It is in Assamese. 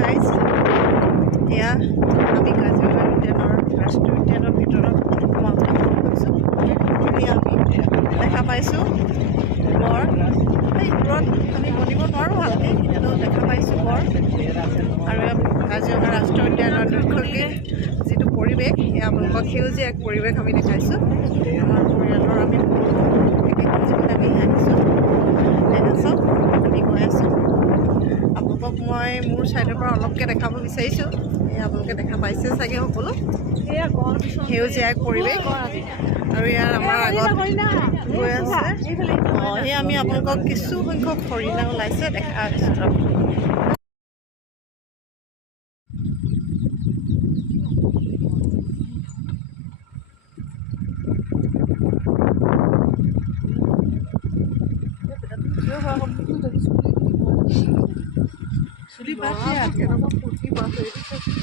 গাইজ এয়া আমি কাজিৰঙা উদ্যানৰ ৰাষ্ট্ৰীয় উদ্যানৰ ভিতৰত গৈছোঁ। আমি দেখা পাইছোঁ বৰ এই দূৰত আমি বনিব নোৱাৰোঁ ভালকৈ, কিন্তু দেখা পাইছোঁ বৰ। আৰু কাজিৰঙা ৰাষ্ট্ৰীয় উদ্যানৰ দৈৰ্ঘ্যকে যিটো পৰিৱেশ, সেয়া আপোনালোকক সেউজীয়া এক পৰিৱেশ আমি দেখাইছোঁ। আমাৰ পৰিয়ালৰ আমি একেখন আমি আহিছোঁ, দেখা চাওক আমি গৈ আছোঁ। আপোনালোকক মই মোৰ ছাইডৰ পৰা অলপকৈ দেখাব বিচাৰিছোঁ। এই আপোনালোকে দেখা পাইছে চাগে সকলো সেউজীয়া এক পৰিৱেশ। আৰু ইয়াৰ আমাৰ আগত গৈ আছে সেই আমি আপোনালোকক কিছু সংখ্যক হৰিণা ওলাইছে দেখা আছোঁ। চুলি পাতি কেনেকুৱা ফূৰ্তি পাইছে